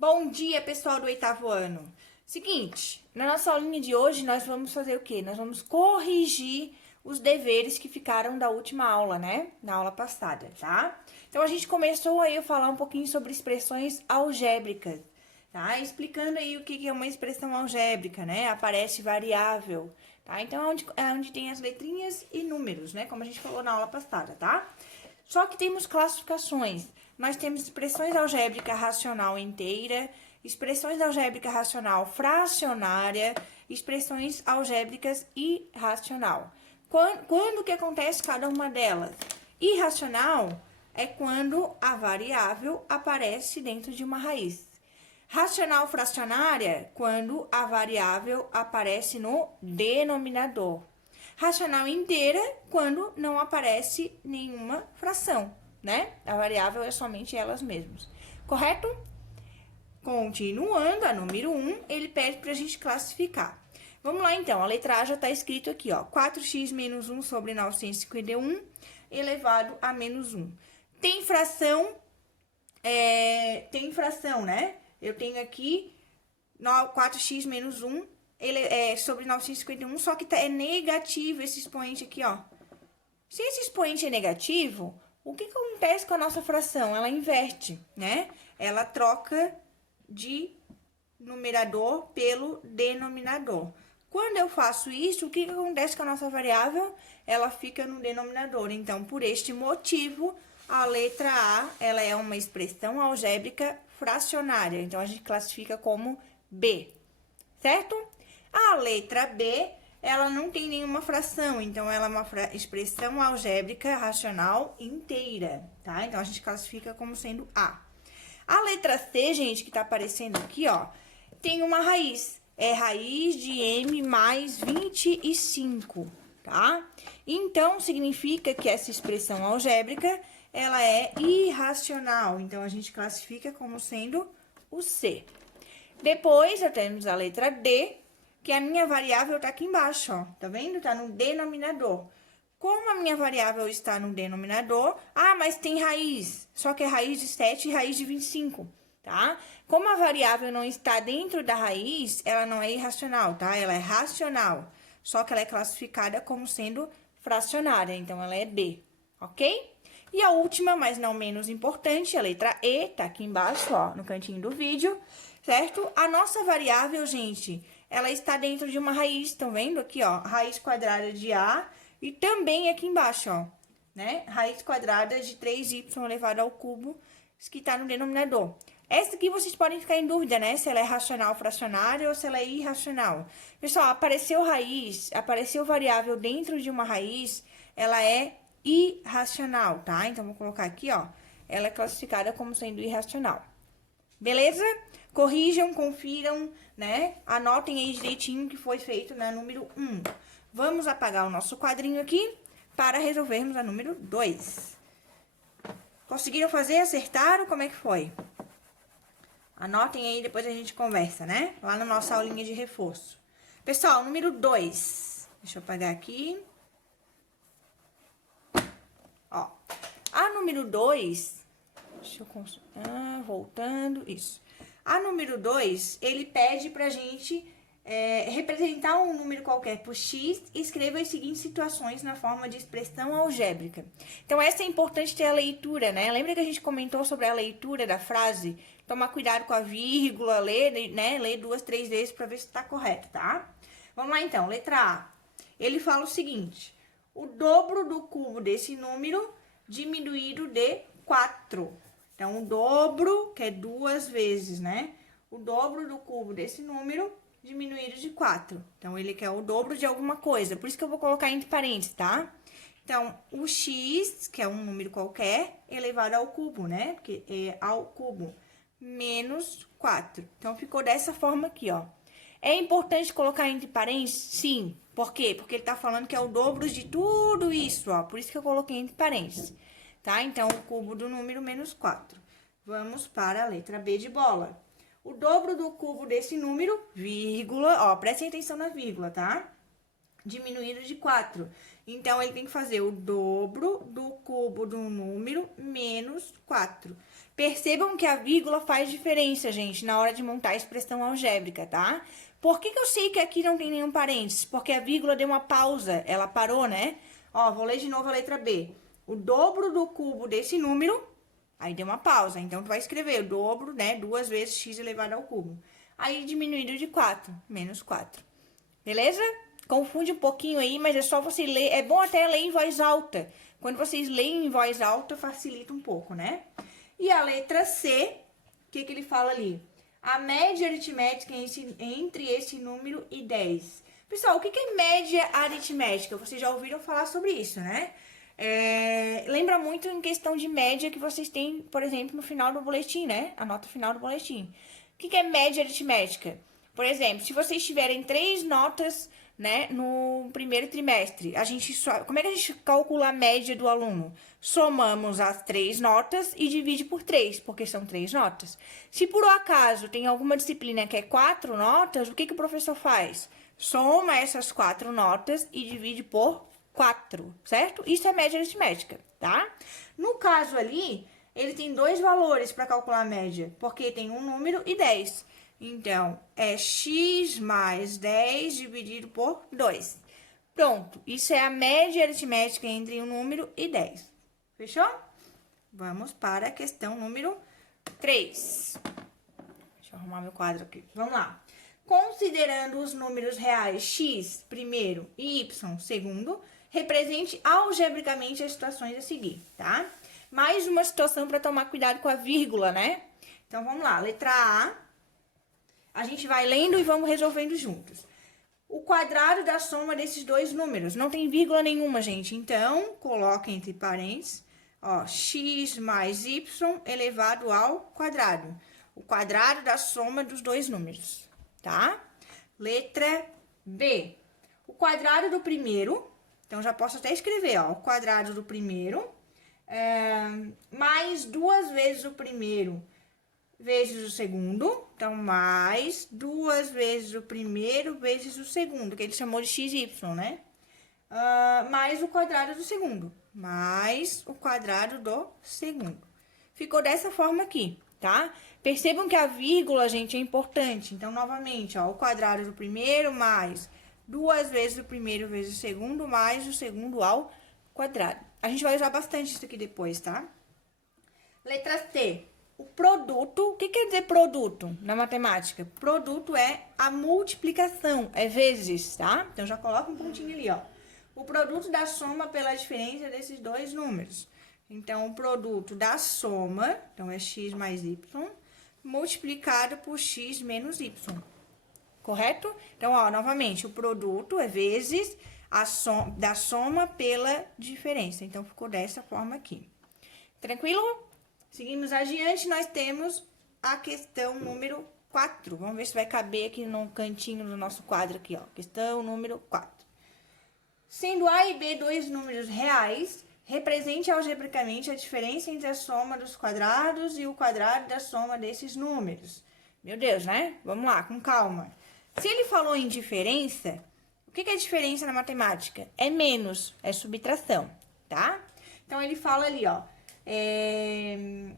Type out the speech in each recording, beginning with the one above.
Bom dia, pessoal do oitavo ano. Seguinte, na nossa aulinha de hoje, nós vamos fazer o quê? Nós vamos corrigir os deveres que ficaram da última aula, né? Na aula passada, tá? Então, a gente começou aí a falar um pouquinho sobre expressões algébricas, tá? Explicando aí o que é uma expressão algébrica, né? Aparece variável, tá? Então, é onde tem as letrinhas e números, né? Como a gente falou na aula passada, tá? Só que temos classificações. Nós temos expressões algébrica racional inteira, expressões algébrica racional fracionária, expressões algébricas irracional. Quando que acontece cada uma delas? Irracional é quando a variável aparece dentro de uma raiz. Racional fracionária, quando a variável aparece no denominador. Racional inteira, quando não aparece nenhuma fração, né? A variável é somente elas mesmas. Correto? Continuando, a número 1, ele pede para a gente classificar. Vamos lá, então. A letra A já está escrito aqui, ó. 4x menos 1 sobre 951 elevado a menos 1. Tem fração, né? Eu tenho aqui 4x menos 1 sobre 951, só que é negativo esse expoente aqui, ó. Se esse expoente é negativo, o que acontece com a nossa fração? Ela inverte, né? Ela troca de numerador pelo denominador. Quando eu faço isso, o que acontece com a nossa variável? Ela fica no denominador. Então, por este motivo, a letra A, ela é uma expressão algébrica fracionária. Então, a gente classifica como B, certo? A letra B, ela não tem nenhuma fração, então ela é uma expressão algébrica racional inteira, tá? Então, a gente classifica como sendo A. A letra C, gente, que tá aparecendo aqui, ó, tem uma raiz. É raiz de m mais 25, tá? Então, significa que essa expressão algébrica, ela é irracional. Então, a gente classifica como sendo o C. Depois, já temos a letra D, que a minha variável tá aqui embaixo, ó. Tá vendo? Tá no denominador. Como a minha variável está no denominador, mas tem raiz, só que é raiz de 7 e raiz de 25, tá? Como a variável não está dentro da raiz, ela não é irracional, tá? Ela é racional, só que ela é classificada como sendo fracionária, então ela é B, ok? E a última, mas não menos importante, a letra E, tá aqui embaixo, ó, no cantinho do vídeo, certo? A nossa variável, gente, ela está dentro de uma raiz, estão vendo aqui, ó, raiz quadrada de A, e também aqui embaixo, ó, né? Raiz quadrada de 3y elevado ao cubo, que tá no denominador. Essa aqui vocês podem ficar em dúvida, né? Se ela é racional fracionária ou se ela é irracional. Pessoal, apareceu raiz, apareceu variável dentro de uma raiz, ela é irracional, tá? Então, vou colocar aqui, ó, ela é classificada como sendo irracional. Beleza? Corrijam, confiram, né? Anotem aí direitinho o que foi feito na número 1. Vamos apagar o nosso quadrinho aqui para resolvermos a número 2. Conseguiram fazer? Acertaram? Como é que foi? Anotem aí, depois a gente conversa, né? Lá na nossa aulinha de reforço. Pessoal, número 2. Deixa eu apagar aqui. Ó, a número 2... Deixa eu... voltando, isso. A número 2, ele pede pra gente representar um número qualquer por x e escreva as seguintes situações na forma de expressão algébrica. Então, essa é importante ter a leitura, né? Lembra que a gente comentou sobre a leitura da frase? Tomar cuidado com a vírgula, ler, né? Ler 2, 3 vezes pra ver se tá correto, tá? Vamos lá, então. Letra A. Ele fala o seguinte: o dobro do cubo desse número diminuído de 4. Então, o dobro, que é 2 vezes, né? O dobro do cubo desse número diminuído de 4. Então, ele quer o dobro de alguma coisa. Por isso que eu vou colocar entre parênteses, tá? Então, o x, que é um número qualquer, elevado ao cubo, né? Porque é ao cubo, menos 4. Então, ficou dessa forma aqui, ó. É importante colocar entre parênteses? Sim. Por quê? Porque ele tá falando que é o dobro de tudo isso, ó. Por isso que eu coloquei entre parênteses. Tá? Então, o cubo do número menos 4. Vamos para a letra B de bola. O dobro do cubo desse número, vírgula, ó, prestem atenção na vírgula, tá? Diminuído de 4. Então, ele tem que fazer o dobro do cubo do número menos 4. Percebam que a vírgula faz diferença, gente, na hora de montar a expressão algébrica, tá? Por que que eu sei que aqui não tem nenhum parênteses? Porque a vírgula deu uma pausa, ela parou, né? Ó, vou ler de novo a letra B. O dobro do cubo desse número, aí deu uma pausa. Então, tu vai escrever o dobro, né? 2 vezes x elevado ao cubo. Aí, diminuído de 4, menos 4. Beleza? Confunde um pouquinho aí, mas é só você ler. É bom até ler em voz alta. Quando vocês leem em voz alta, facilita um pouco, né? E a letra C, o que que ele fala ali? A média aritmética entre esse número e 10. Pessoal, o que que é média aritmética? Vocês já ouviram falar sobre isso, né? Lembra muito em questão de média que vocês têm, por exemplo, no final do boletim, né? A nota final do boletim. O que que é média aritmética? Por exemplo, se vocês tiverem 3 notas, né, no primeiro trimestre, como é que a gente calcula a média do aluno? Somamos as 3 notas e divide por 3, porque são 3 notas. Se por acaso tem alguma disciplina que é 4 notas, o que que o professor faz? Soma essas 4 notas e divide por 4, certo? Isso é média aritmética, tá? No caso ali, ele tem 2 valores para calcular a média, porque tem um número e 10. Então, é x mais 10 dividido por 2. Pronto, isso é a média aritmética entre um número e 10. Fechou? Vamos para a questão número 3. Deixa eu arrumar meu quadro aqui. Vamos lá. Considerando os números reais x, primeiro, e y, segundo, represente algebricamente as situações a seguir, tá? Mais uma situação para tomar cuidado com a vírgula, né? Então, vamos lá. Letra A. A gente vai lendo e vamos resolvendo juntos. O quadrado da soma desses dois números. Não tem vírgula nenhuma, gente. Então, coloca entre parênteses, ó, x mais y elevado ao quadrado. O quadrado da soma dos dois números, tá? Letra B. O quadrado do primeiro, então já posso até escrever, ó, o quadrado do primeiro, mais 2 vezes o primeiro vezes o segundo, então, mais 2 vezes o primeiro vezes o segundo, que ele chamou de xy, né? Mais o quadrado do segundo, mais o quadrado do segundo. Ficou dessa forma aqui, tá? Percebam que a vírgula, gente, é importante. Então, novamente, ó, o quadrado do primeiro mais 2 vezes o primeiro vezes o segundo, mais o segundo ao quadrado. A gente vai usar bastante isso aqui depois, tá? Letra C. O produto, o que quer dizer produto na matemática? Produto é a multiplicação, é vezes, tá? Então, já coloca um pontinho ali, ó. O produto da soma pela diferença desses dois números. Então, o produto da soma, então, é x mais y, multiplicado por x menos y. Correto? Então, ó, novamente, o produto é vezes da soma pela diferença. Então, ficou dessa forma aqui. Tranquilo? Seguimos adiante, nós temos a questão número 4. Vamos ver se vai caber aqui no cantinho do nosso quadro aqui, ó. Questão número 4. Sendo A e B dois números reais, represente algebricamente a diferença entre a soma dos quadrados e o quadrado da soma desses números. Meu Deus, né? Vamos lá, com calma. Se ele falou em diferença, o que é diferença na matemática? É menos, é subtração, tá? Então, ele fala ali, ó.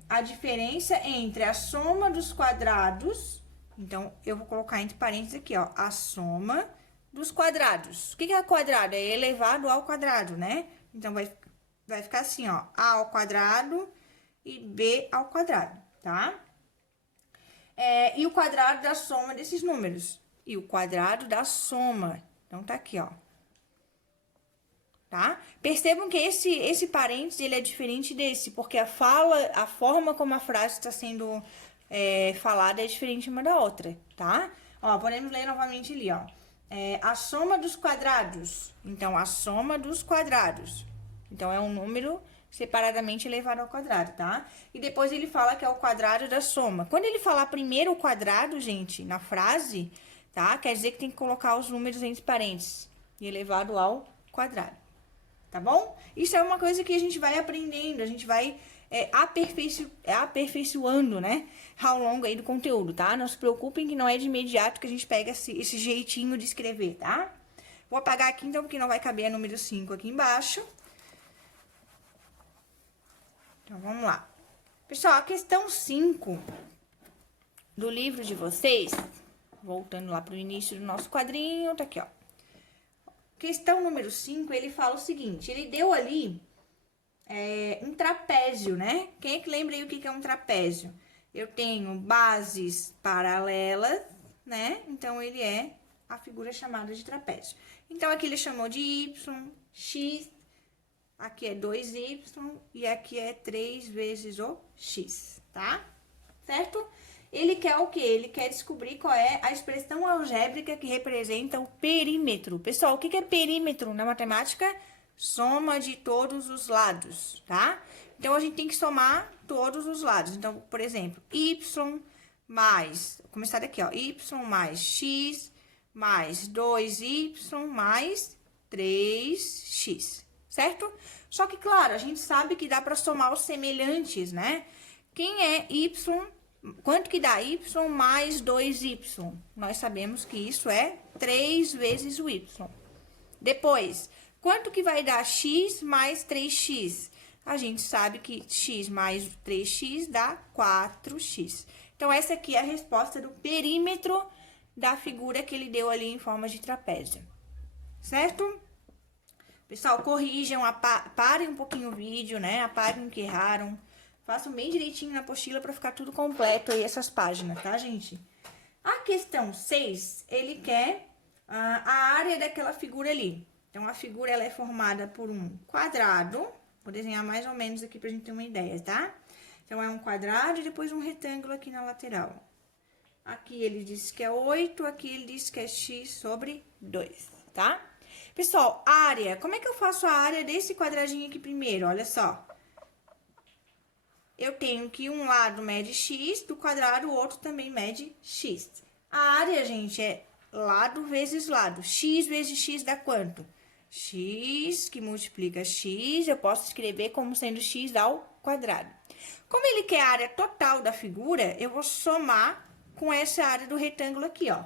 A diferença entre a soma dos quadrados, então, eu vou colocar entre parênteses aqui, ó, a soma dos quadrados. O que é quadrado? É elevado ao quadrado, né? Então, vai ficar assim, ó, A ao quadrado e B ao quadrado, tá? E o quadrado da soma desses números. E o quadrado da soma. Então, tá aqui, ó. Tá? Percebam que esse parênteses, ele é diferente desse, porque a forma como a frase está sendo falada é diferente uma da outra, tá? Ó, podemos ler novamente ali, ó. A soma dos quadrados. Então, a soma dos quadrados. Então, é um número separadamente elevado ao quadrado, tá? E depois ele fala que é o quadrado da soma. Quando ele falar primeiro o quadrado, gente, na frase, tá? Quer dizer que tem que colocar os números entre parênteses e elevado ao quadrado. Tá bom? Isso é uma coisa que a gente vai aprendendo, a gente vai aperfeiçoando, né? Ao longo aí do conteúdo, tá? Não se preocupem que não é de imediato que a gente pega esse jeitinho de escrever, tá? Vou apagar aqui então, porque não vai caber a número 5 aqui embaixo. Então, vamos lá. Pessoal, a questão 5 do livro de vocês, voltando lá pro início do nosso quadrinho, tá aqui, ó. Questão número 5, ele fala o seguinte, ele deu ali um trapézio, né? Quem é que lembra aí o que é um trapézio? Eu tenho bases paralelas, né? Então, ele é a figura chamada de trapézio. Então, aqui ele chamou de Y, X, aqui é 2Y e aqui é 3 vezes o X, tá? Certo? Ele quer o quê? Ele quer descobrir qual é a expressão algébrica que representa o perímetro. Pessoal, o que é perímetro na matemática? Soma de todos os lados, tá? Então, a gente tem que somar todos os lados. Então, por exemplo, y mais, vou começar daqui, ó, y mais x mais 2y mais 3x, certo? Só que, claro, a gente sabe que dá para somar os semelhantes, né? Quem é y? Quanto que dá y mais 2y? Nós sabemos que isso é 3 vezes o y. Depois, quanto que vai dar x mais 3x? A gente sabe que x mais 3x dá 4x. Então, essa aqui é a resposta do perímetro da figura que ele deu ali em forma de trapézio. Certo? Pessoal, corrijam, parem um pouquinho o vídeo, né? Apaguem o que erraram. Façam bem direitinho na apostila para ficar tudo completo aí, essas páginas, tá, gente? A questão 6, ele quer a área daquela figura ali. Então, a figura, ela é formada por um quadrado. Vou desenhar mais ou menos aqui pra gente ter uma ideia, tá? Então, é um quadrado e depois um retângulo aqui na lateral. Aqui ele diz que é 8, aqui ele diz que é x sobre 2, tá? Pessoal, área. Como é que eu faço a área desse quadradinho aqui primeiro? Olha só. Eu tenho que um lado mede x do quadrado, o outro também mede x. A área, gente, é lado vezes lado. X vezes x dá quanto? X que multiplica x, eu posso escrever como sendo x ao quadrado. Como ele quer a área total da figura, eu vou somar com essa área do retângulo aqui, ó.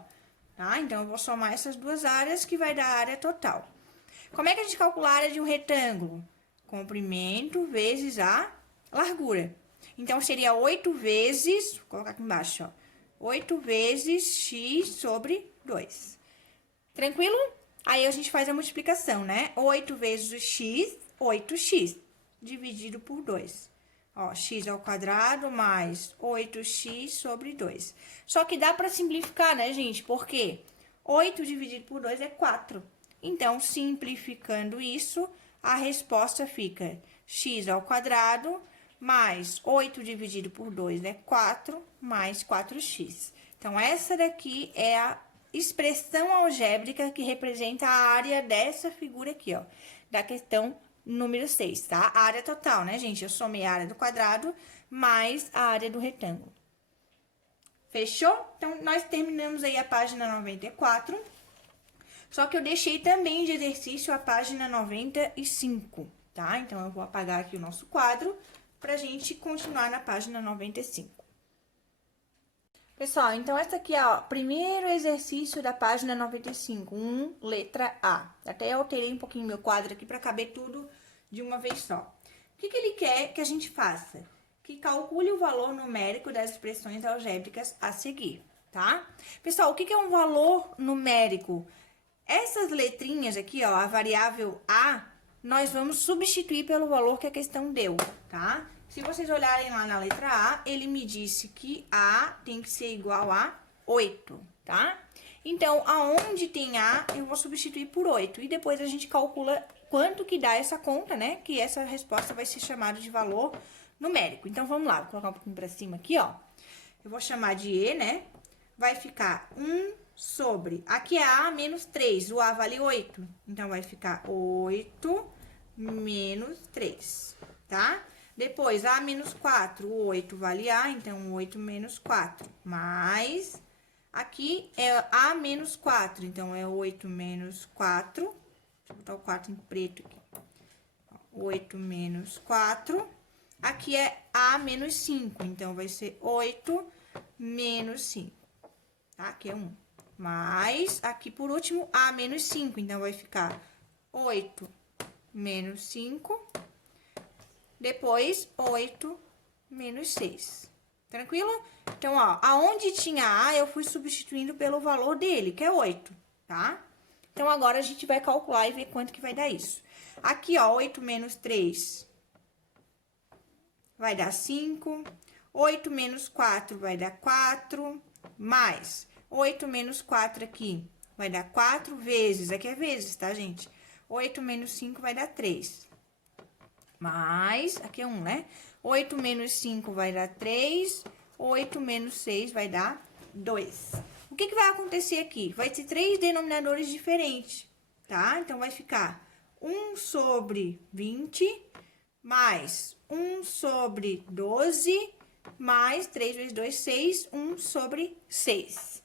Tá? Então, eu vou somar essas duas áreas que vai dar a área total. Como é que a gente calcula a área de um retângulo? Comprimento vezes a largura. Então, seria 8 vezes, vou colocar aqui embaixo, ó. 8 vezes x sobre 2. Tranquilo? Aí, a gente faz a multiplicação, né? 8 vezes o x, 8x, dividido por 2. Ó, x ao quadrado mais 8x sobre 2. Só que dá para simplificar, né, gente? Porque 8 dividido por 2 é 4. Então, simplificando isso, a resposta fica x ao quadrado mais 8 dividido por 2 é 4, mais 4x. Então, essa daqui é a expressão algébrica que representa a área dessa figura aqui, ó, da questão número 6, tá? A área total, né, gente? Eu somei a área do quadrado mais a área do retângulo. Fechou? Então, nós terminamos aí a página 94. Só que eu deixei também de exercício a página 95, tá? Então, eu vou apagar aqui o nosso quadro pra gente continuar na página 95. Pessoal, então, essa aqui é o primeiro exercício da página 95, letra A. Até eu alterei um pouquinho meu quadro aqui para caber tudo de uma vez só. O que ele quer que a gente faça? Que calcule o valor numérico das expressões algébricas a seguir, tá? Pessoal, o que é um valor numérico? Essas letrinhas aqui, ó, a variável A, nós vamos substituir pelo valor que a questão deu, tá? Se vocês olharem lá na letra A, ele me disse que A tem que ser igual a 8, tá? Então, aonde tem A, eu vou substituir por 8. E depois a gente calcula quanto que dá essa conta, né? Que essa resposta vai ser chamada de valor numérico. Então, vamos lá, vou colocar um pouquinho pra cima aqui, ó. Eu vou chamar de E, né? Vai ficar 1 sobre... Aqui é A menos 3, o A vale 8. Então, vai ficar 8 menos 3, tá? Depois, A menos 4, o 8 vale A, então 8 menos 4, mais, aqui é A menos 4, então é 8 menos 4, deixa eu botar o 4 em preto aqui, 8 menos 4, aqui é A menos 5, então vai ser 8 menos 5, tá? Aqui é 1, mais, aqui por último, A menos 5, então vai ficar 8 menos 5, depois, 8 menos 6. Tranquilo? Então, ó, aonde tinha A, eu fui substituindo pelo valor dele, que é 8, tá? Então, agora a gente vai calcular e ver quanto que vai dar isso. Aqui, ó, 8 menos 3 vai dar 5. 8 menos 4 vai dar 4. Mais 8 menos 4 aqui vai dar 4 vezes. Aqui é vezes, tá, gente? 8 menos 5 vai dar 3. Mais, aqui é 1, né? 8 menos 5 vai dar 3. 8 menos 6 vai dar 2. O que vai acontecer aqui? Vai ter 3 denominadores diferentes, tá? Então, vai ficar 1 sobre 20, mais 1 sobre 12, mais 3 vezes 2, 6, 1 sobre 6.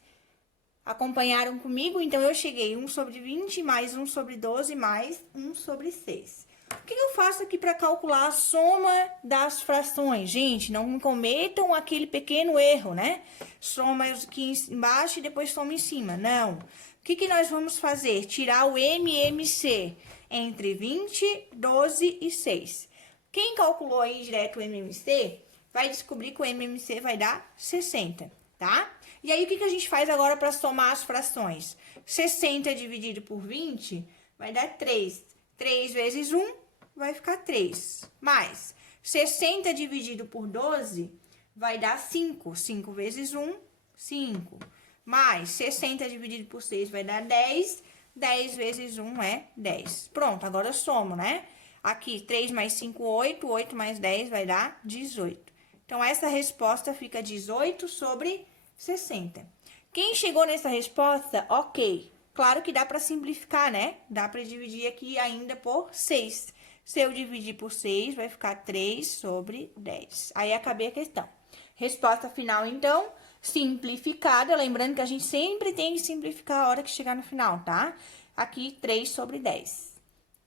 Acompanharam comigo? Então, eu cheguei 1 sobre 20, mais 1 sobre 12, mais 1 sobre 6. O que eu faço aqui para calcular a soma das frações? Gente, não cometam aquele pequeno erro, né? Soma aqui embaixo e depois soma em cima. Não. O que nós vamos fazer? Tirar o MMC entre 20, 12 e 6. Quem calculou aí direto o MMC, vai descobrir que o MMC vai dar 60, tá? E aí, o que a gente faz agora para somar as frações? 60 dividido por 20 vai dar 3. 3 vezes 1 vai ficar 3. Mais 60 dividido por 12 vai dar 5. 5 vezes 1, 5. Mais 60 dividido por 6 vai dar 10. 10 vezes 1 é 10. Pronto, agora eu somo, né? Aqui, 3 mais 5, 8. 8 mais 10 vai dar 18. Então, essa resposta fica 18 sobre 60. Quem chegou nessa resposta, ok. Claro que dá para simplificar, né? Dá para dividir aqui ainda por 6. Se eu dividir por 6, vai ficar 3 sobre 10. Aí, acabei a questão. Resposta final, então, simplificada. Lembrando que a gente sempre tem que simplificar a hora que chegar no final, tá? Aqui, 3 sobre 10.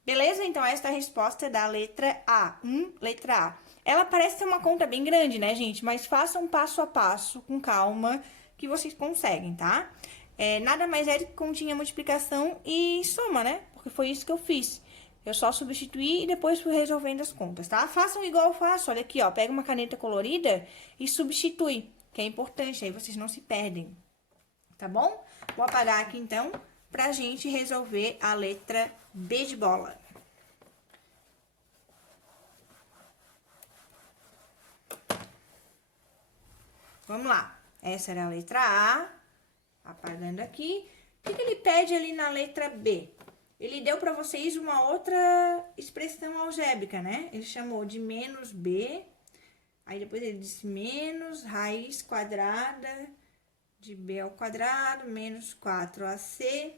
Beleza? Então, esta é a resposta da letra A. Letra A. Ela parece ser uma conta bem grande, né, gente? Mas façam passo a passo, com calma, que vocês conseguem, tá? Nada mais é do que continha, multiplicação e soma, né? Porque foi isso que eu fiz. Eu só substituí e depois fui resolvendo as contas, tá? Façam igual eu faço. Olha aqui, ó. Pega uma caneta colorida e substitui, que é importante, aí vocês não se perdem. Tá bom? Vou apagar aqui, então, pra gente resolver a letra B de bola. Vamos lá. Essa era a letra A. Apagando aqui. O que ele pede ali na letra B? Ele deu para vocês uma outra expressão algébrica, né? Ele chamou de menos B. Aí, depois ele disse menos raiz quadrada de B ao quadrado menos 4AC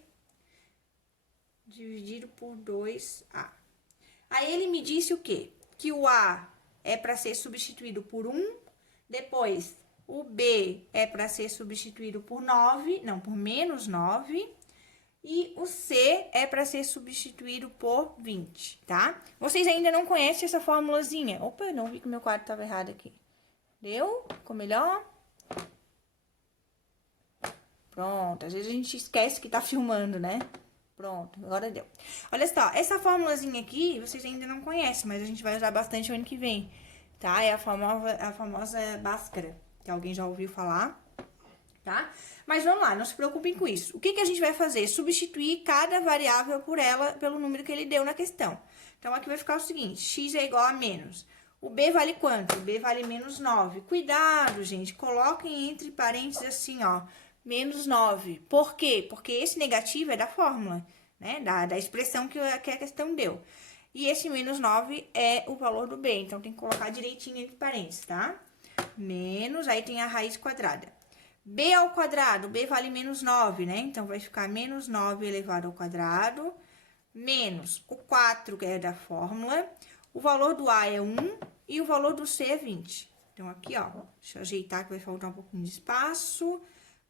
dividido por 2A. Aí, ele me disse o quê? Que o A é para ser substituído por 1. Depois, o B é para ser substituído por 9, não, por menos 9. E o C é para ser substituído por 20, tá? Vocês ainda não conhecem essa formulazinha? Opa, eu não vi que o meu quadro estava errado aqui. Deu? Ficou melhor? Pronto, às vezes a gente esquece que tá filmando, né? Pronto, agora deu. Olha só, essa formulazinha aqui, vocês ainda não conhecem, mas a gente vai usar bastante o ano que vem, tá? É a famosa Bhaskara, que alguém já ouviu falar, tá? Mas vamos lá, não se preocupem com isso. O que a gente vai fazer? Substituir cada variável por ela, pelo número que ele deu na questão. Então, aqui vai ficar o seguinte, x é igual a menos. O B vale quanto? O B vale menos 9. Cuidado, gente, coloquem entre parênteses assim, ó, menos 9. Por quê? Porque esse negativo é da fórmula, né? Da expressão que a questão deu. E esse menos 9 é o valor do B, então tem que colocar direitinho entre parênteses, tá? Menos, aí tem a raiz quadrada. B ao quadrado, B vale menos 9, né? Então, vai ficar menos 9 elevado ao quadrado, menos o 4, que é da fórmula. O valor do A é 1 e o valor do C é 20. Então, aqui, ó, deixa eu ajeitar que vai faltar um pouquinho de espaço.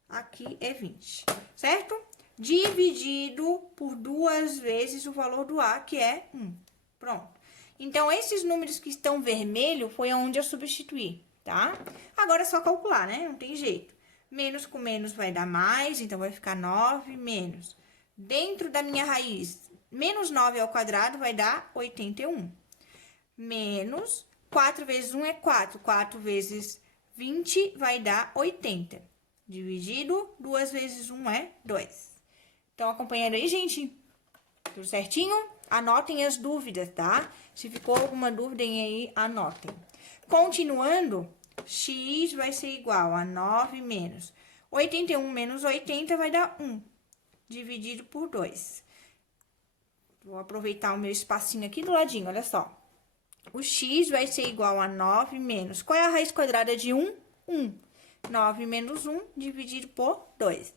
Aqui é 20, certo? Dividido por 2 vezes o valor do A, que é 1. Pronto. Então, esses números que estão vermelho foi onde eu substituí, tá? Agora é só calcular, né? Não tem jeito. Menos com menos vai dar mais, então vai ficar 9 menos. Dentro da minha raiz, menos 9 ao quadrado vai dar 81. Menos 4 vezes 1 é 4. 4 vezes 20 vai dar 80. Dividido, 2 vezes 1 é 2. Estão acompanhando aí, gente? Tudo certinho? Anotem as dúvidas, tá? Se ficou alguma dúvida aí, anotem. Continuando, x vai ser igual a 9 menos 81 menos 80 vai dar 1, dividido por 2. Vou aproveitar o meu espacinho aqui do ladinho, olha só. O x vai ser igual a 9 menos... Qual é a raiz quadrada de 1? 1. 9 menos 1 dividido por 2.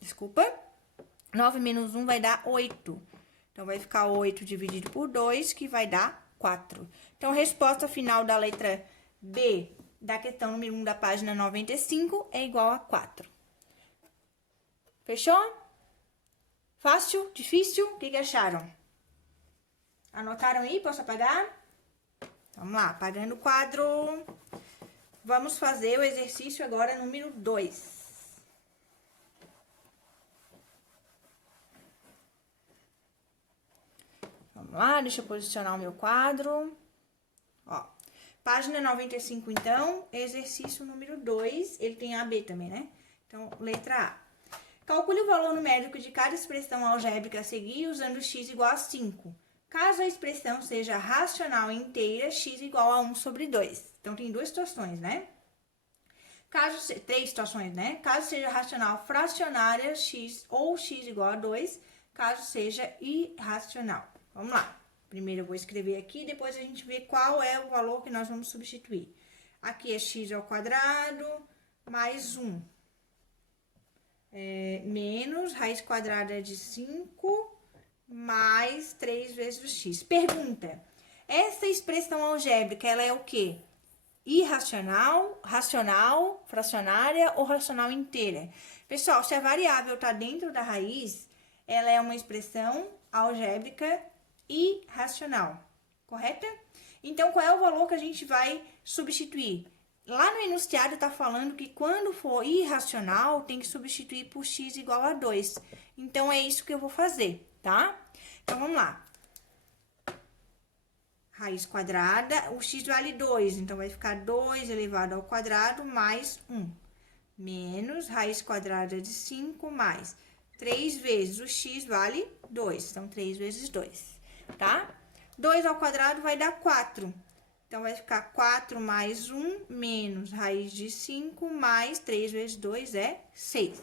Desculpa. 9 menos 1 vai dar 8. Então, vai ficar 8 dividido por 2, que vai dar 4. Então, a resposta final da letra B da questão número 1 da página 95 é igual a 4. Fechou? Fácil? Difícil? O que acharam? Anotaram aí? Posso apagar? Vamos lá, apagando o quadro. Vamos fazer o exercício agora número 2. Vamos lá, deixa eu posicionar o meu quadro. Ó, página 95, então, exercício número 2. Ele tem A, B também, né? Então, letra A. Calcule o valor numérico de cada expressão algébrica a seguir usando x igual a 5. Caso a expressão seja racional inteira, x igual a 1 sobre 2. Então, tem duas situações, né? Três situações, né? Caso seja racional fracionária, x ou x igual a 2. Caso seja irracional. Vamos lá. Primeiro eu vou escrever aqui, depois a gente vê qual é o valor que nós vamos substituir. Aqui é x ao quadrado mais 1. Menos raiz quadrada de 5 mais 3 vezes o x. Pergunta, essa expressão algébrica, ela é o quê? Irracional, racional, fracionária ou racional inteira? Pessoal, se a variável está dentro da raiz, ela é uma expressão algébrica irracional, correta? Então, qual é o valor que a gente vai substituir? Lá no enunciado está falando que quando for irracional, tem que substituir por x igual a 2. Então, é isso que eu vou fazer, tá? Então, vamos lá. Raiz quadrada, o x vale 2, então vai ficar 2 elevado ao quadrado mais 1. Menos raiz quadrada de 5 mais 3 vezes o x vale 2, então 3 vezes 2, tá? 2 ao quadrado vai dar 4. Então, vai ficar 4 mais 1 menos raiz de 5 mais 3 vezes 2 é 6.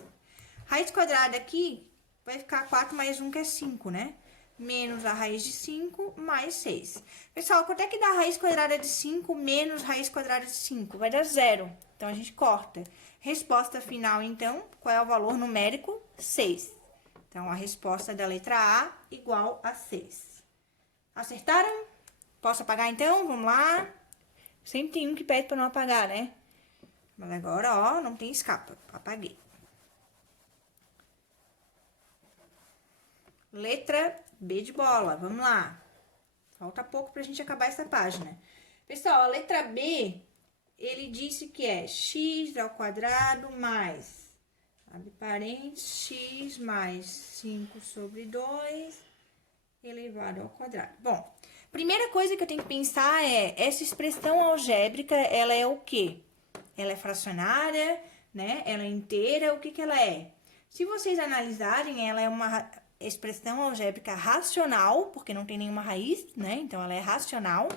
Raiz quadrada aqui vai ficar 4 mais 1, que é 5, né? Menos a raiz de 5 mais 6. Pessoal, quanto é que dá a raiz quadrada de 5 menos raiz quadrada de 5? Vai dar 0. Então, a gente corta. Resposta final, então, qual é o valor numérico? 6. Então, a resposta da letra A igual a 6. Acertaram? Posso apagar, então? Vamos lá. Sempre tem um que pede para não apagar, né? Mas agora, ó, não tem escapa. Apaguei. Letra B de bola. Vamos lá. Falta pouco pra gente acabar essa página. Pessoal, a letra B, ele disse que é x ao quadrado mais, abre parênteses, x mais 5 sobre 2 elevado ao quadrado. Bom, primeira coisa que eu tenho que pensar é, essa expressão algébrica, ela é o quê? Ela é fracionária, né? Ela é inteira, o que que ela é? Se vocês analisarem, ela é uma expressão algébrica racional, porque não tem nenhuma raiz, né? Então, ela é racional.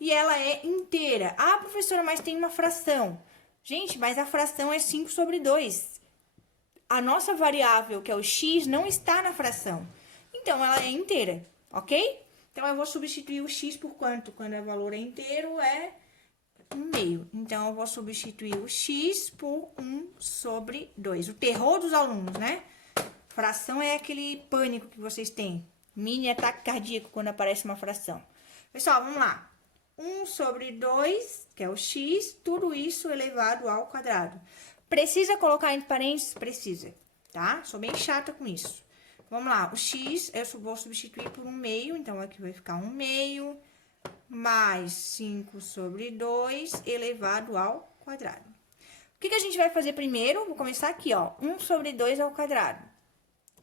E ela é inteira. Ah, professora, mas tem uma fração. Gente, mas a fração é 5 sobre 2. A nossa variável, que é o x, não está na fração. Então, ela é inteira, ok? Então, eu vou substituir o x por quanto? Quando o valor é inteiro, é 1/2. Então, eu vou substituir o x por 1 sobre 2. O terror dos alunos, né? Fração é aquele pânico que vocês têm. Mini ataque cardíaco quando aparece uma fração. Pessoal, vamos lá. 1 sobre 2, que é o x, tudo isso elevado ao quadrado. Precisa colocar entre parênteses? Precisa, tá? Sou bem chata com isso. Vamos lá, o x eu vou substituir por 1/2, então aqui vai ficar 1/2 mais 5 sobre 2 elevado ao quadrado. O que a gente vai fazer primeiro? Vou começar aqui, ó, 1 sobre 2 ao quadrado.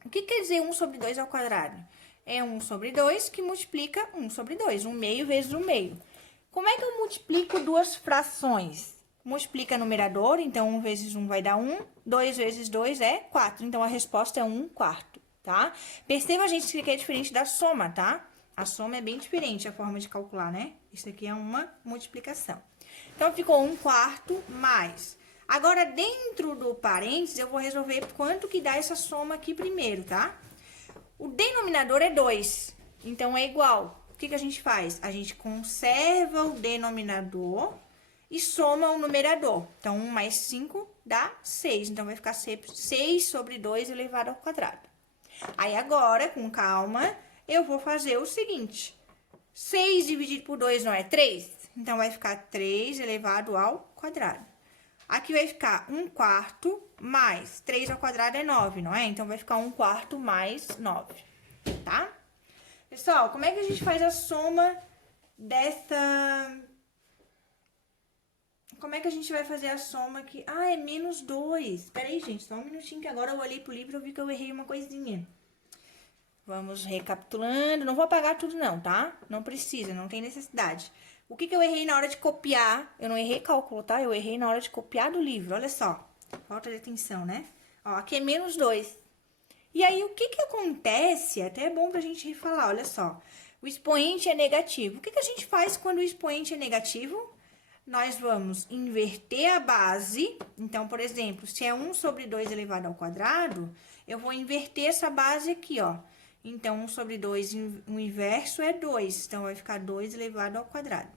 O que quer dizer 1 sobre 2 ao quadrado? é 1 sobre 2, que multiplica 1 sobre 2. 1 meio vezes 1 meio. Como é que eu multiplico duas frações? Multiplica numerador, então 1 vezes 1 vai dar 1. 2 vezes 2 é 4. Então, a resposta é 1 quarto, tá? Perceba, gente, que aqui é diferente da soma, tá? A soma é bem diferente a forma de calcular, né? Isso aqui é uma multiplicação. Então, ficou 1 quarto mais. Agora, dentro do parênteses, eu vou resolver quanto que dá essa soma aqui primeiro, tá? O denominador é 2, então é igual. O que a gente faz? A gente conserva o denominador e soma o numerador. Então, 1 mais 5 dá 6. Então, vai ficar 6 sobre 2 elevado ao quadrado. Aí, agora, com calma, eu vou fazer o seguinte. 6 dividido por 2 não é 3? Então, vai ficar 3 elevado ao quadrado. Aqui vai ficar 1 quarto mais 3 ao quadrado é 9, não é? Então, vai ficar 1 quarto mais 9, tá? Pessoal, como é que a gente faz a soma dessa... Como é que a gente vai fazer a soma aqui? Ah, é menos 2. Espera aí, gente, só um minutinho que agora eu olhei pro livro e vi que eu errei uma coisinha. Vamos recapitulando. Não vou apagar tudo não, tá? Não precisa, não tem necessidade. O que eu errei na hora de copiar? Eu não errei cálculo, tá? Eu errei na hora de copiar do livro, olha só. Falta de atenção, né? Ó, aqui é menos 2. E aí, o que acontece? Até é bom pra gente refalar, olha só. O expoente é negativo. O que a gente faz quando o expoente é negativo? Nós vamos inverter a base. Então, por exemplo, se é 1 sobre 2 elevado ao quadrado, eu vou inverter essa base aqui, ó. Então, 1 sobre 2, o inverso é 2. Então, vai ficar 2 elevado ao quadrado.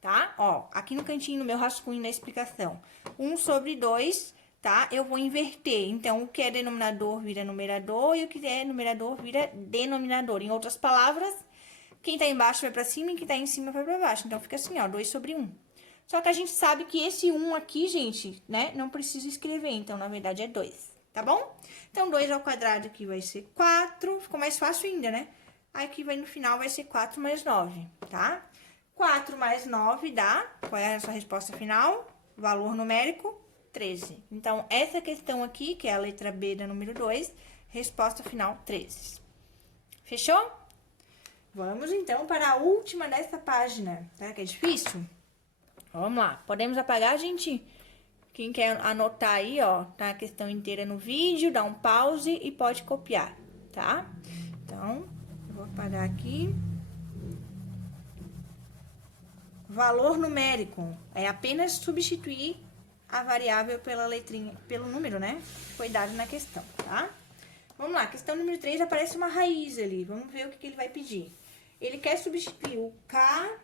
Tá? Ó, aqui no cantinho, no meu rascunho, na explicação. 1 sobre 2, tá? Eu vou inverter. Então, o que é denominador vira numerador e o que é numerador vira denominador. Em outras palavras, quem tá embaixo vai pra cima e quem tá em cima vai pra baixo. Então, fica assim, ó, 2 sobre 1. Só que a gente sabe que esse 1 aqui, gente, né, não precisa escrever. Então, na verdade, é 2, tá bom? Então, 2 ao quadrado aqui vai ser 4. Ficou mais fácil ainda, né? Aí, aqui no final vai ser 4 mais 9, tá? 4 mais 9 dá... Qual é a sua resposta final? Valor numérico, 13. Então, essa questão aqui, que é a letra B da número 2, resposta final, 13. Fechou? Vamos, então, para a última dessa página, tá? Que é difícil? Vamos lá. Podemos apagar, gente? Quem quer anotar aí, ó, tá a questão inteira no vídeo, dá um pause e pode copiar, tá? Então, eu vou apagar aqui. Valor numérico é apenas substituir a variável pela letrinha, pelo número, né? Foi dado na questão, tá? Vamos lá, questão número 3, aparece uma raiz ali. Vamos ver o que ele vai pedir. Ele quer substituir o k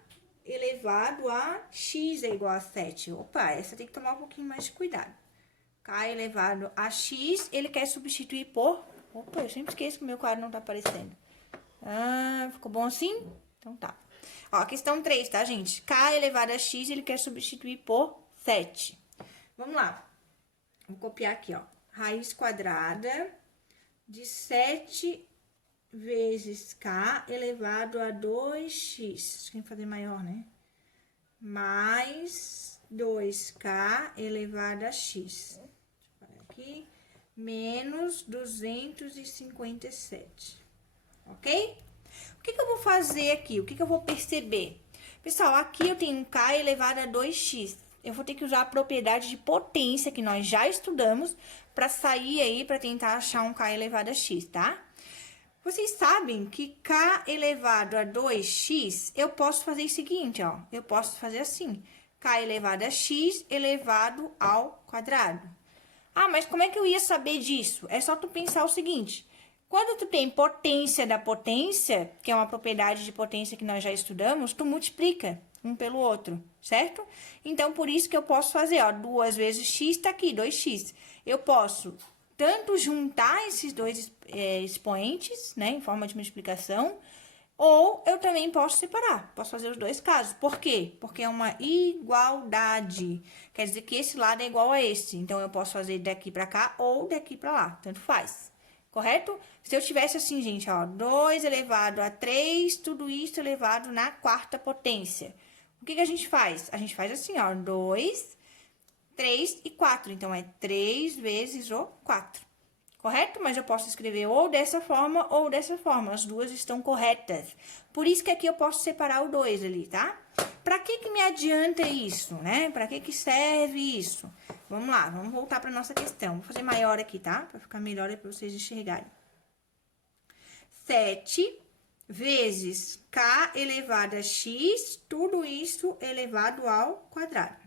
elevado a x é igual a 7. Opa, essa tem que tomar um pouquinho mais de cuidado. K elevado a x, ele quer substituir por... Opa, eu sempre esqueço que o meu quadro não tá aparecendo. Ah, ficou bom assim? Então tá. Ó, questão 3, tá, gente? K elevado a x, ele quer substituir por 7. Vamos lá. Vou copiar aqui, ó. Raiz quadrada de 7 vezes k elevado a 2x. Tem que fazer maior, né? Mais 2k elevado a x. Deixa eu parar aqui. Menos 257. Ok? O que eu vou fazer aqui? O que eu vou perceber? Pessoal, aqui eu tenho k elevado a 2x. Eu vou ter que usar a propriedade de potência que nós já estudamos para sair aí, para tentar achar um k elevado a x, tá? Vocês sabem que k elevado a 2x, eu posso fazer o seguinte, ó. Eu posso fazer assim, k elevado a x elevado ao quadrado. Ah, mas como é que eu ia saber disso? É só tu pensar o seguinte, quando tu tem potência da potência, que é uma propriedade de potência que nós já estudamos, tu multiplica um pelo outro, certo? Então, por isso que eu posso fazer, ó, 2 vezes x tá aqui, 2x. Eu posso tanto juntar esses dois expoentes, né, em forma de multiplicação, ou eu também posso separar, posso fazer os dois casos. Por quê? Porque é uma igualdade, quer dizer que esse lado é igual a esse, então eu posso fazer daqui pra cá ou daqui pra lá, tanto faz, correto? Se eu tivesse assim, gente, ó, 2 elevado a 3, tudo isso elevado na quarta potência. O que a gente faz? A gente faz assim, ó, 2... 3 e 4, então, é 3 vezes o 4, correto? Mas eu posso escrever ou dessa forma ou dessa forma, as duas estão corretas. Por isso que aqui eu posso separar o 2 ali, tá? Pra que me adianta isso, né? Pra que serve isso? Vamos lá, vamos voltar pra nossa questão. Vou fazer maior aqui, tá? Pra ficar melhor aí pra vocês enxergarem. 7 vezes k elevado a x, tudo isso elevado ao quadrado.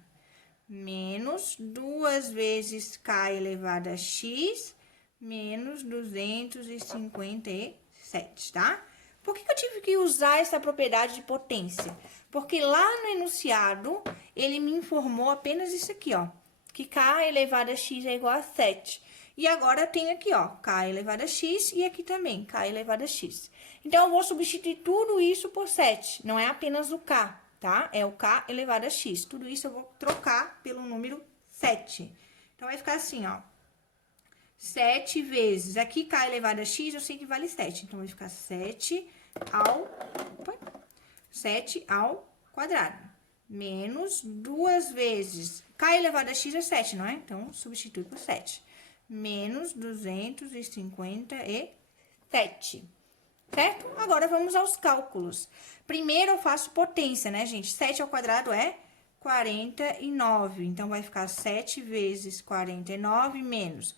Menos 2 vezes k elevado a x, menos 257, tá? Por que eu tive que usar essa propriedade de potência? Porque lá no enunciado, ele me informou apenas isso aqui, ó. Que k elevado a x é igual a 7. E agora eu tenho aqui, ó, k elevado a x e aqui também, k elevado a x. Então, eu vou substituir tudo isso por 7. Não é apenas o k, tá? É o k elevado a x. Tudo isso eu vou trocar pelo número 7. Então, vai ficar assim, ó. 7 vezes, aqui k elevado a x, eu sei que vale 7. Então, vai ficar 7 ao quadrado. Menos 2 vezes, k elevado a x é 7, não é? Então, substitui por 7. Menos 257. Certo? Agora, vamos aos cálculos. Primeiro, eu faço potência, né, gente? 7 ao quadrado é 49. Então, vai ficar 7 vezes 49 menos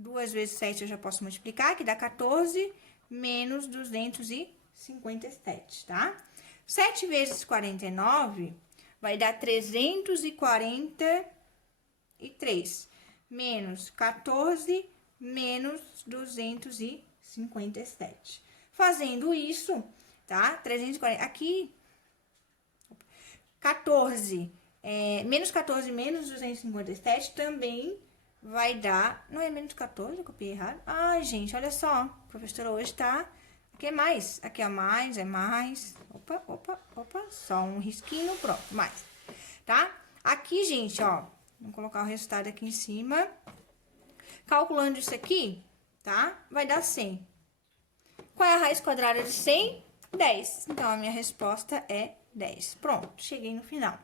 2 vezes 7 eu já posso multiplicar, que dá 14, menos 257, tá? 7 vezes 49 vai dar 343, menos 14, menos 257. Fazendo isso, tá? 340, aqui, 14, menos 14, menos 257 também vai dar, não é menos 14, eu copiei errado. Ai, gente, olha só, a professora hoje tá, aqui é mais, aqui é mais, opa, só um risquinho, pronto, mais, tá? Aqui, gente, ó, vamos colocar o resultado aqui em cima, calculando isso aqui, tá? Vai dar 100. Qual é a raiz quadrada de 100? 10. Então, a minha resposta é 10. Pronto, cheguei no final,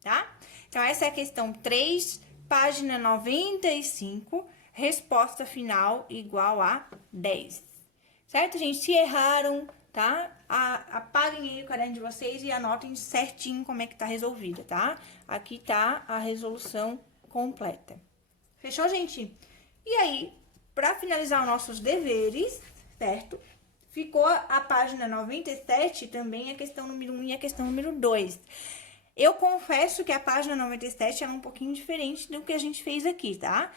tá? Então, essa é a questão 3, página 95, resposta final igual a 10. Certo, gente? Se erraram, tá? Apaguem aí o caderno de vocês e anotem certinho como é que tá resolvida, tá? Aqui tá a resolução completa. Fechou, gente? E aí, para finalizar os nossos deveres, certo? Ficou a página 97 também a questão número 1 e a questão número 2. Eu confesso que a página 97 é um pouquinho diferente do que a gente fez aqui, tá?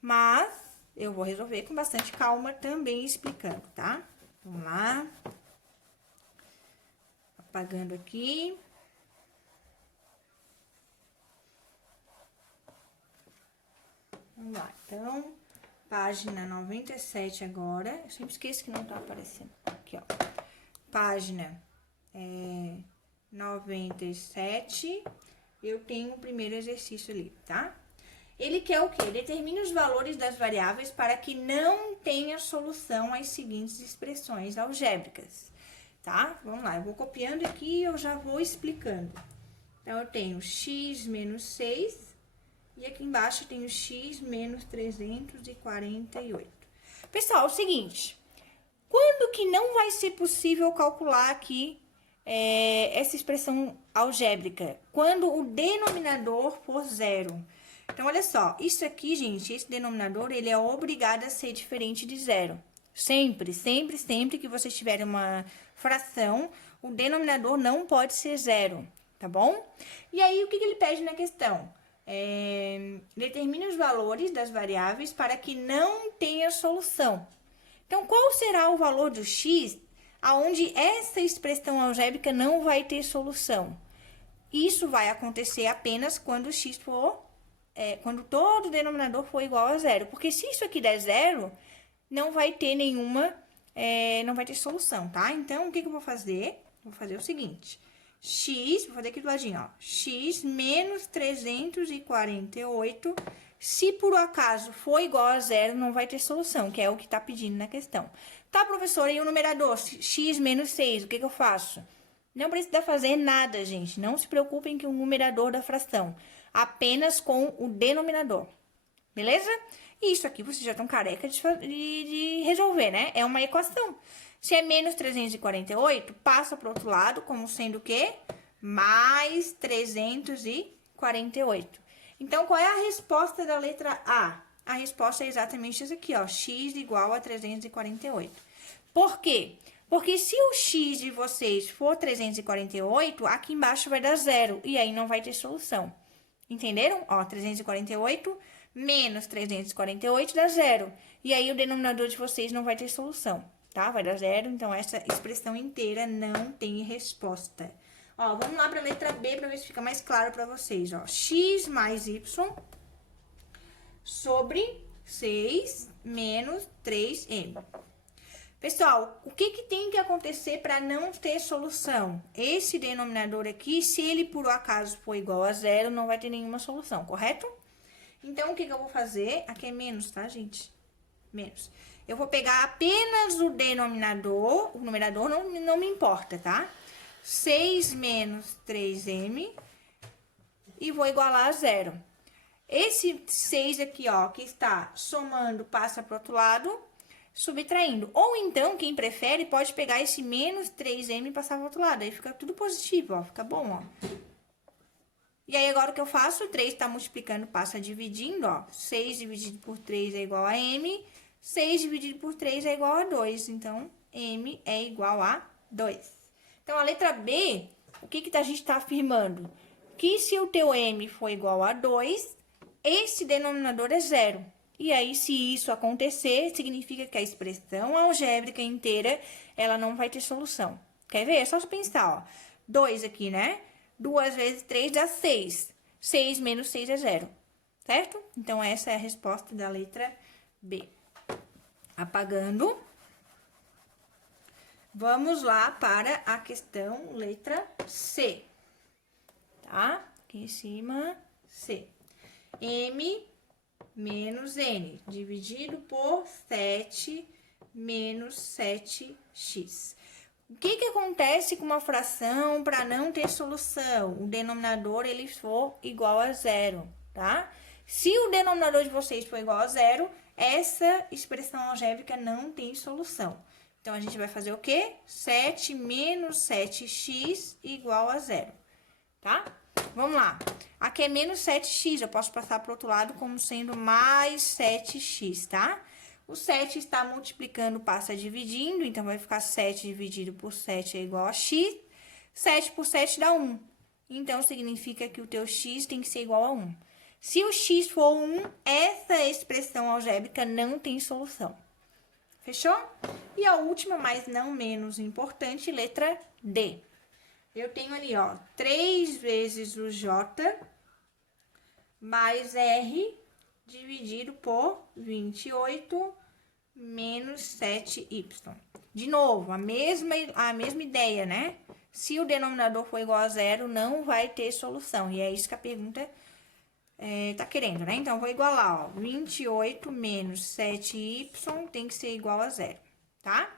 Mas eu vou resolver com bastante calma também explicando, tá? Vamos lá. Apagando aqui. Vamos lá, então, página 97 agora. Eu sempre esqueço que não tá aparecendo. Aqui, ó. Página 97, eu tenho o primeiro exercício ali, tá? Ele quer o quê? Determine os valores das variáveis para que não tenha solução às seguintes expressões algébricas, tá? Vamos lá, eu vou copiando aqui e eu já vou explicando. Então, eu tenho x menos 6 e aqui embaixo eu tenho x menos 348. Pessoal, é o seguinte, quando que não vai ser possível calcular aqui essa expressão algébrica? Quando o denominador for zero. Então, olha só, isso aqui, gente, esse denominador, ele é obrigado a ser diferente de zero. Sempre que vocês tiverem uma fração, o denominador não pode ser zero, tá bom? E aí, o que ele pede na questão? Determine os valores das variáveis para que não tenha solução. Então, qual será o valor do x aonde essa expressão algébrica não vai ter solução? Isso vai acontecer apenas quando o x for, quando todo o denominador for igual a zero. Porque se isso aqui der zero, não vai ter nenhuma, não vai ter solução, tá? Então, o que eu vou fazer? Vou fazer o seguinte, x, vou fazer aqui do ladinho, ó, x menos 348, se por acaso for igual a zero, não vai ter solução, que é o que tá pedindo na questão. Tá, professora, e o numerador, x menos 6, o que eu faço? Não precisa fazer nada, gente, não se preocupem com o numerador da fração, apenas com o denominador, beleza? Isso aqui vocês já estão careca de resolver, né? É uma equação. Se é menos 348, passa para o outro lado como sendo o quê? Mais 348. Então, qual é a resposta da letra A? A resposta é exatamente essa aqui, ó. X igual a 348. Por quê? Porque se o x de vocês for 348, aqui embaixo vai dar zero. E aí não vai ter solução. Entenderam? Ó, 348 menos 348 dá zero. E aí o denominador de vocês não vai ter solução, tá? Vai dar zero, então essa expressão inteira não tem resposta. Ó, vamos lá para a letra B para ver se fica mais claro para vocês, ó. X mais y sobre 6 menos 3m. Pessoal, o que tem que acontecer para não ter solução? Esse denominador aqui, se ele por acaso for igual a zero, não vai ter nenhuma solução, correto? Então, o que eu vou fazer? Aqui é menos, tá, gente? Menos. Eu vou pegar apenas o denominador, o numerador não me importa, tá? 6 menos 3m e vou igualar a zero. Esse 6 aqui, ó, que está somando, passa para o outro lado, subtraindo. Ou então, quem prefere, pode pegar esse menos 3m e passar para o outro lado. Aí fica tudo positivo, ó, fica bom, ó. E aí, agora o que eu faço? O 3 está multiplicando, passa dividindo, ó. 6 dividido por 3 é igual a m. 6 dividido por 3 é igual a 2. Então, m é igual a 2. Então, a letra B, o que a gente está afirmando? Que se o teu m for igual a 2, esse denominador é zero. E aí, se isso acontecer, significa que a expressão algébrica inteira, ela não vai ter solução. Quer ver? É só pensar, ó. 2 aqui, né? 2 vezes 3 dá 6. 6 menos 6 é zero. Certo? Então, essa é a resposta da letra B. Apagando. Vamos lá para a questão letra C. Tá? Aqui em cima, C. M menos N, dividido por 7 menos 7x. O que acontece com uma fração para não ter solução? O denominador, ele for igual a zero, tá? Se o denominador de vocês for igual a zero, essa expressão algébrica não tem solução. Então, a gente vai fazer o quê? 7 menos 7x igual a zero, tá? Vamos lá. Aqui é menos 7x, eu posso passar para o outro lado como sendo mais 7x, tá? O 7 está multiplicando, passa dividindo, então vai ficar 7 dividido por 7 é igual a x. 7 por 7 dá 1. Então, significa que o teu x tem que ser igual a 1. Se o x for 1, essa expressão algébrica não tem solução. Fechou? E a última, mas não menos importante, letra D. Eu tenho ali, ó, 3 vezes o J mais R dividido por 28 menos 7y. De novo, a mesma ideia, né? Se o denominador for igual a zero, não vai ter solução. E é isso que a pergunta tá querendo, né? Então, vou igualar, ó, 28 menos 7y tem que ser igual a zero, tá?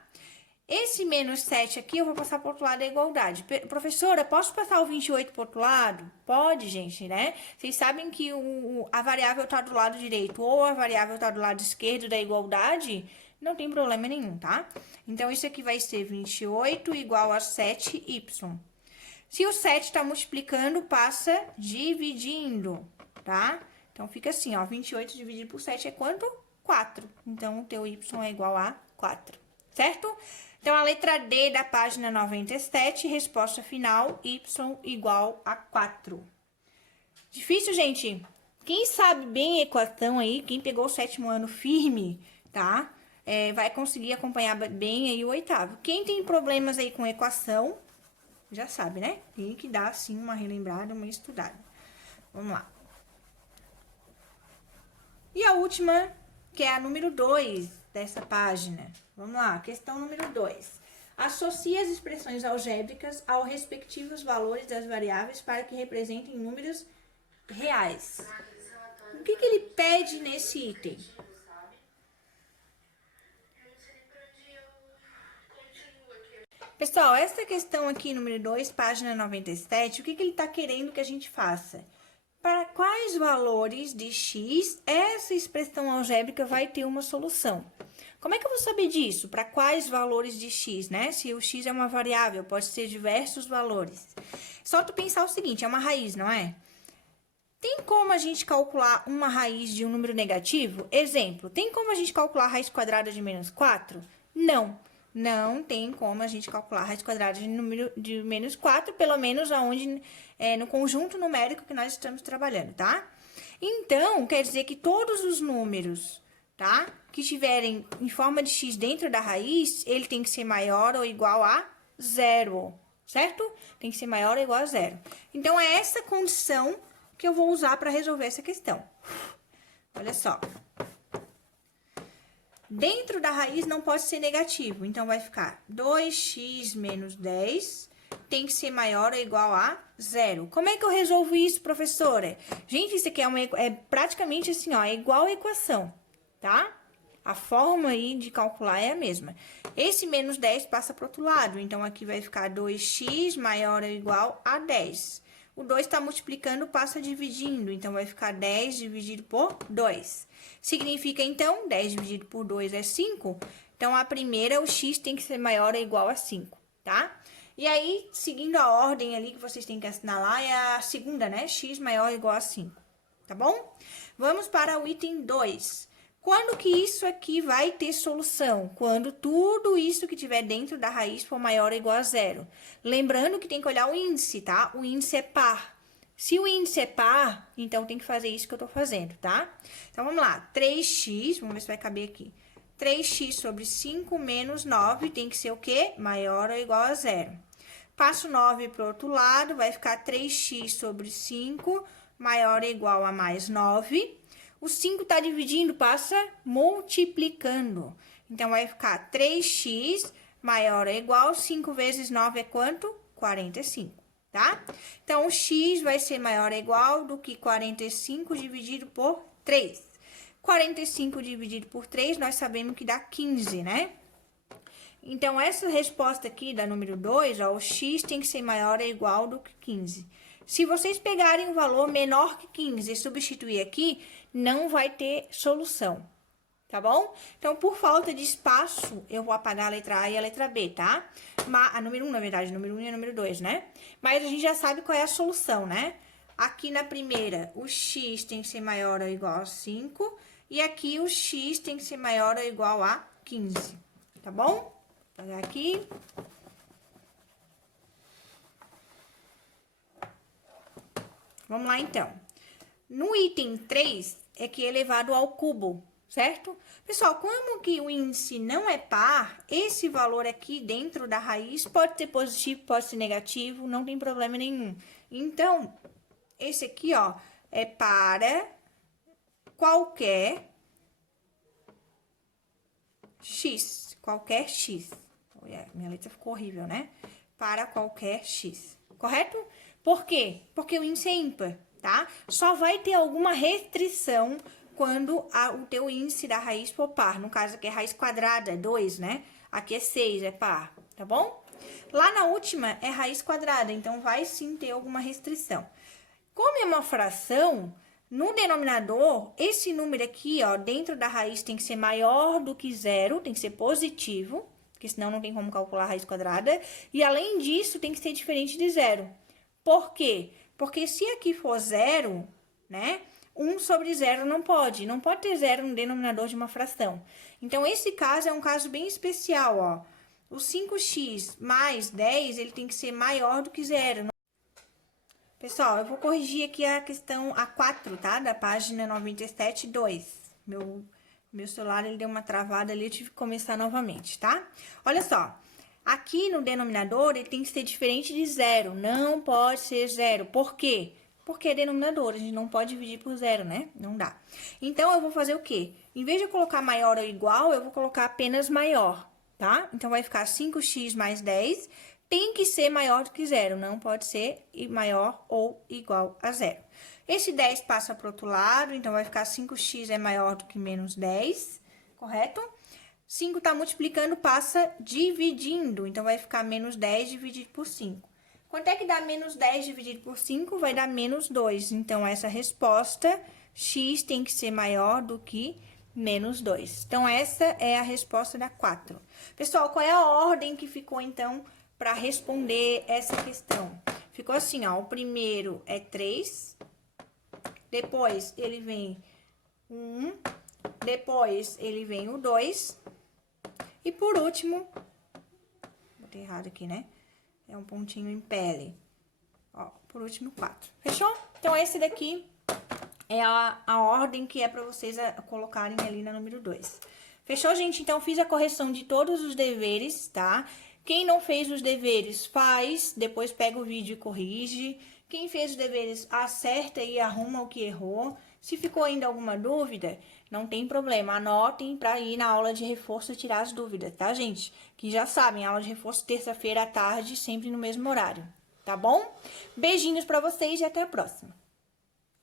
Esse menos 7 aqui, eu vou passar para o outro lado da igualdade. Professora, posso passar o 28 para o outro lado? Pode, gente, né? Vocês sabem que a variável está do lado direito ou a variável está do lado esquerdo da igualdade, não tem problema nenhum, tá? Então, isso aqui vai ser 28 igual a 7y. Se o 7 está multiplicando, passa dividindo, tá? Então, fica assim, ó, 28 dividido por 7 é quanto? 4. Então, o teu y é igual a 4, certo? Então, a letra D da página 97, resposta final, y igual a 4. Difícil, gente? Quem sabe bem a equação aí, quem pegou o 7º ano firme, tá? Vai conseguir acompanhar bem aí o 8º. Quem tem problemas aí com equação, já sabe, né? Tem que dar, assim, uma relembrada, uma estudada. Vamos lá. E a última, que é a número 2 dessa página. Vamos lá, questão número 2. Associe as expressões algébricas aos respectivos valores das variáveis para que representem números reais. O que ele pede nesse item? Pessoal, essa questão aqui, número 2, página 97, o que ele está querendo que a gente faça? quais valores de x essa expressão algébrica vai ter uma solução. Como é que eu vou saber disso? Para quais valores de x, né? Se o x é uma variável, pode ser diversos valores. Só tu pensar o seguinte, é uma raiz, não é? Tem como a gente calcular uma raiz de um número negativo? Exemplo, tem como a gente calcular a raiz quadrada de menos 4? Não. Não tem como a gente calcular a raiz quadrada de número de menos 4, pelo menos aonde, no conjunto numérico que nós estamos trabalhando, tá? Então, quer dizer que todos os números, tá? Que estiverem em forma de x dentro da raiz, ele tem que ser maior ou igual a 0, certo? Tem que ser maior ou igual a 0. Então, é essa condição que eu vou usar para resolver essa questão. Olha só. Dentro da raiz não pode ser negativo, então vai ficar 2x menos 10 tem que ser maior ou igual a 0. Como é que eu resolvo isso, professora? Gente, isso aqui é praticamente assim, ó, é igual a equação, tá? A forma aí de calcular é a mesma. Esse menos 10 passa para o outro lado, então aqui vai ficar 2x maior ou igual a 10. O 2 está multiplicando, passa dividindo, então vai ficar 10 dividido por 2. Significa, então, 10 dividido por 2 é 5. Então, a primeira, o x tem que ser maior ou igual a 5, tá? E aí, seguindo a ordem ali que vocês têm que assinalar, é a segunda, né? X maior ou igual a 5, tá bom? Vamos para o item 2. Quando que isso aqui vai ter solução? Quando tudo isso que tiver dentro da raiz for maior ou igual a 0. Lembrando que tem que olhar o índice, tá? O índice é par. Se o índice é par, então tem que fazer isso que eu tô fazendo, tá? Então, vamos lá. 3x, vamos ver se vai caber aqui. 3x sobre 5 menos 9 tem que ser o quê? Maior ou igual a 0. Passo 9 pro outro lado, vai ficar 3x sobre 5 maior ou igual a mais 9. O 5 tá dividindo, passa multiplicando. Então, vai ficar 3x maior ou igual, 5 vezes 9 é quanto? 45, tá? Então, o x vai ser maior ou igual do que 45 dividido por 3. 45 dividido por 3, nós sabemos que dá 15, né? Então, essa resposta aqui da número 2, ó, o x tem que ser maior ou igual do que 15. Se vocês pegarem um valor menor que 15 e substituir aqui, não vai ter solução, tá bom? Então, por falta de espaço, eu vou apagar a letra A e a letra B, tá? A número 1, na verdade, a número 1 e a número 2, né? Mas a gente já sabe qual é a solução, né? Aqui na primeira, o x tem que ser maior ou igual a 5, e aqui o x tem que ser maior ou igual a 15, tá bom? Vou pegar aqui. Vamos lá, então. No item 3, é que é elevado ao cubo, certo? Pessoal, como que o índice não é par, esse valor aqui dentro da raiz pode ser positivo, pode ser negativo, não tem problema nenhum. Então, esse aqui, ó, é para qualquer x, qualquer x. Olha, minha letra ficou horrível, né? Para qualquer x, correto? Por quê? Porque o índice é ímpar, tá? Só vai ter alguma restrição quando o teu índice da raiz for par. No caso aqui é raiz quadrada, é 2, né? Aqui é 6, é par, tá bom? Lá na última é raiz quadrada, então vai sim ter alguma restrição. Como é uma fração, no denominador, esse número aqui, ó, dentro da raiz tem que ser maior do que 0, tem que ser positivo, porque senão não tem como calcular a raiz quadrada. E além disso, tem que ser diferente de 0. Por quê? Porque se aqui for 0, né? 1 sobre 0 não pode ter 0 no denominador de uma fração. Então, esse caso é um caso bem especial, ó. O 5x mais 10, ele tem que ser maior do que 0. Pessoal, eu vou corrigir aqui a questão A4, tá? Da página 97.2. Meu celular, ele deu uma travada ali, eu tive que começar novamente, tá? Olha só. Aqui no denominador, ele tem que ser diferente de 0. Não pode ser 0. Por quê? Porque é denominador, a gente não pode dividir por 0, né? Não dá. Então, eu vou fazer o quê? Em vez de eu colocar maior ou igual, eu vou colocar apenas maior, tá? Então, vai ficar 5x mais 10 tem que ser maior do que 0. Não pode ser maior ou igual a 0. Esse 10 passa para o outro lado, então, vai ficar 5x é maior do que menos 10, correto? 5 tá multiplicando, passa dividindo. Então, vai ficar menos 10 dividido por 5. Quanto é que dá menos 10 dividido por 5? Vai dar menos 2. Então, essa resposta, x tem que ser maior do que menos 2. Então, essa é a resposta da 4. Pessoal, qual é a ordem que ficou, então, para responder essa questão? Ficou assim, ó, o primeiro é 3, depois ele vem o 1, depois ele vem o 2, e por último, botei errado aqui, né? É um pontinho em pele. Ó, por último, 4. Fechou? Então, esse daqui é a ordem que é para vocês colocarem ali na número 2. Fechou, gente? Então, fiz a correção de todos os deveres, tá? Quem não fez os deveres, faz. Depois pega o vídeo e corrige. Quem fez os deveres, acerta e arruma o que errou. Se ficou ainda alguma dúvida, não tem problema. Anotem para ir na aula de reforço tirar as dúvidas, tá, gente? Que já sabem, aula de reforço terça-feira à tarde, sempre no mesmo horário, tá bom? Beijinhos para vocês e até a próxima.